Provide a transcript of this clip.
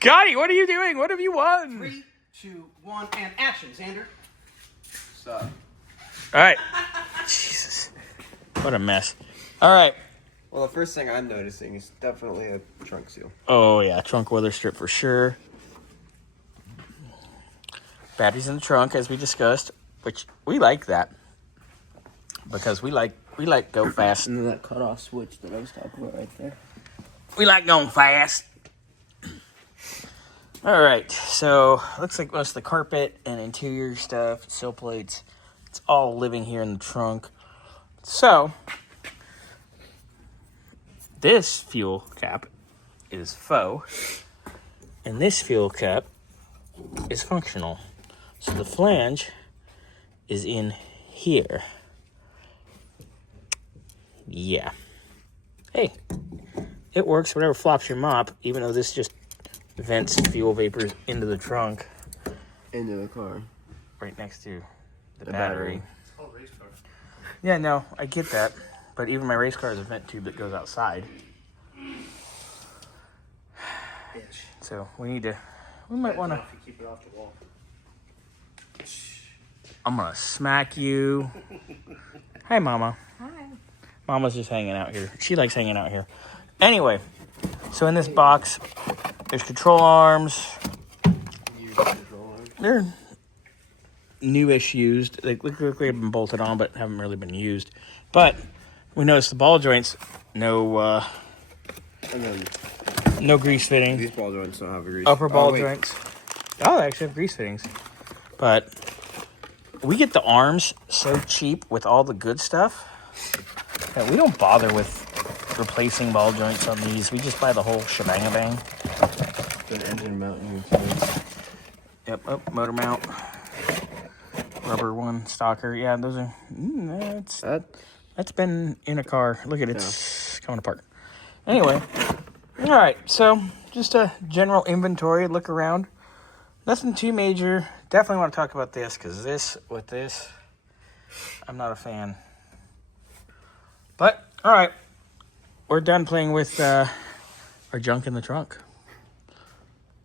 Scotty, what are you doing? What have you won? 3, 2, 1, and action, Xander. So. All right. Jesus. What a mess. All right. Well, the first thing I'm noticing is definitely a trunk seal. Oh, yeah. Trunk weather strip for sure. Batteries in the trunk, as we discussed, which we like that. Because we like go fast. And then that cutoff switch that I was talking about right there. We like going fast. All right, so looks like most of the carpet and interior stuff, sill plates, it's all living here in the trunk. So this fuel cap is faux, and this fuel cap is functional. So the flange is in here. Yeah. Hey, it works whatever flops your mop, even though this just vents fuel vapors into the trunk. Into the car. Right next to the battery. It's all race car. Yeah, no, I get that. But even my race car has a vent tube that goes outside. Bitch. So we might want to... If you keep it off the wall. I'm going to smack you. Hi, Mama. Hi. Mama's just hanging out here. She likes hanging out here. Anyway, so in this box, there's control arms. They're newish used. They look like they've been bolted on, but haven't really been used. But we noticed the ball joints, no And then grease fitting. these ball joints don't have a grease. Upper ball wait. joints. Oh, they actually have grease fittings. But we get the arms so cheap with all the good stuff that we don't bother with replacing ball joints on these. We just buy the whole shebang-a-bang. Good engine mount units. Yep, oh, motor mount. Rubber one, stalker. Yeah, those are... that's been in a car. Look at it, it's coming apart. Anyway, all right, so just a general inventory, look around. Nothing too major. Definitely want to talk about this, because with this, I'm not a fan. But, all right, we're done playing with our junk in the trunk.